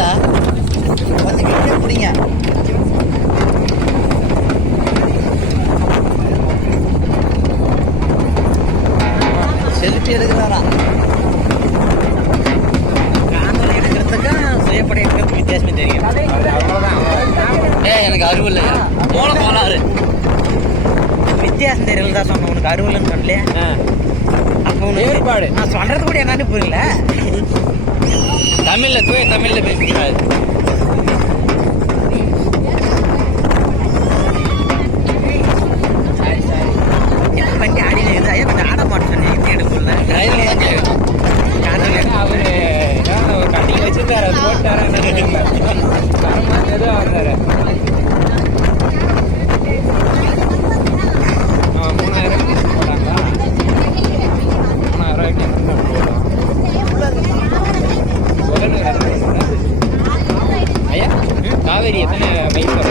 தப்பில்ல வந்து வீட்டே பிடிங்க செல்ஃபி எடுக்கிறாரா? காணொலி எடுக்கிறதுக்கும் சுயப்படை எடுக்கிறதுக்கு வித்தியாசமே தெரியும். ஏ எனக்கு இல்லையா மூல போனாரு வித்தியாசம் தெரியல தான் சொன்னேன் உனக்கு அறிவு இல்லைன்னு சொன்னலையே அப்போ வேறுபாடு. நான் சொல்றது கூட என்னன்னு புரியல. தமிழ்ல தூய தமிழ்ல பேசுகிறாரு điểm này mấy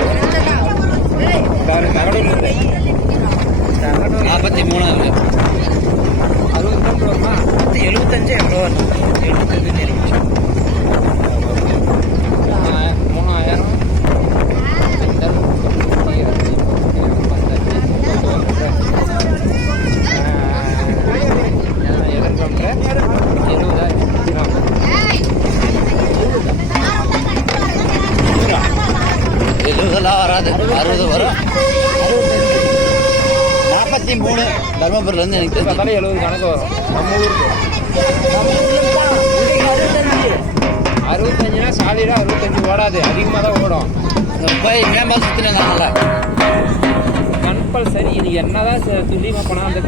எழுபதெல்லாம் வராது அறுபது வரும். நாற்பத்தி மூணு தர்மபுரிலேருந்து எனக்கு தெரிஞ்சு எழுபது கணக்கு வரும். நம்ம ஊருக்கு அறுபத்தஞ்சுனா சாலிடா அறுபத்தஞ்சு ஓடாது. அதிகமாக தான் ஓடும். போய் மேம்பால் சுற்றினேன் கம்பல்சரி இது என்னதான் துல்லியமாக போனால் அந்த